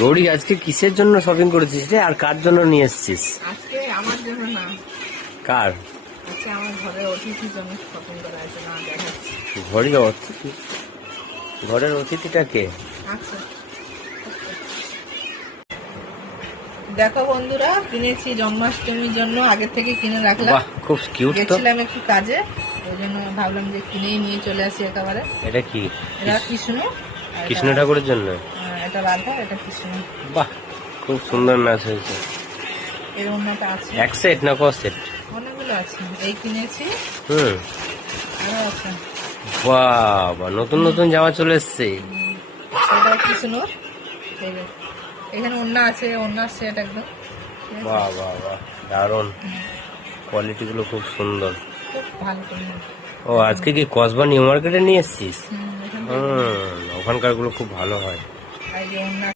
গৌরী, আজকে কিসের জন্য শপিং করেছিস রে? আর কার জন্য নিয়ে এসেছিস? আজকে আমার জন্য না, কার? আজকে আমার ঘরের অতিথির জন্য শপিং করা আছে। না দেখাচ্ছি। ঘরের অতিথি? ঘরের অতিথিটা কে? আচ্ছা দেখো বন্ধুরা, কিনেছি জন্মাষ্টমীর জন্য, আগে থেকে কিনে রাখলাম। বাহ, খুব কিউট তো। গেছিলাম একটু কাজে, ওই জন্য ভাবলাম যে কিনেই নিয়ে চলে আসি একেবারে। এটা কি? এটা কৃষ্ণ, আর কৃষ্ণ ঠাকুরের জন্য? এটা রাধা, এটা কৃষ্ণ। বাহ, খুব সুন্দর নাচ হয়েছে। এর অন্যটা আছে। এক সেট না ক সেট? অনেকগুলো আছে, এই কিনেছি, আরো আছে। বাহ, নতুন নতুন জামা চলে এসছে। এটা কৃষ্ণ, এখানে অন্য আছে, অন্য সেট একদম। বাহ বাহ বাহ, দারুণ। কোয়ালিটি গুলো খুব সুন্দর। খুব ভালো করে। ও, আজকে কি কসবা নিউ মার্কেটে নিয়ে এসছিস? এখান থেকে ওখানকার গুলো খুব ভালো হয়। এই যে অন্য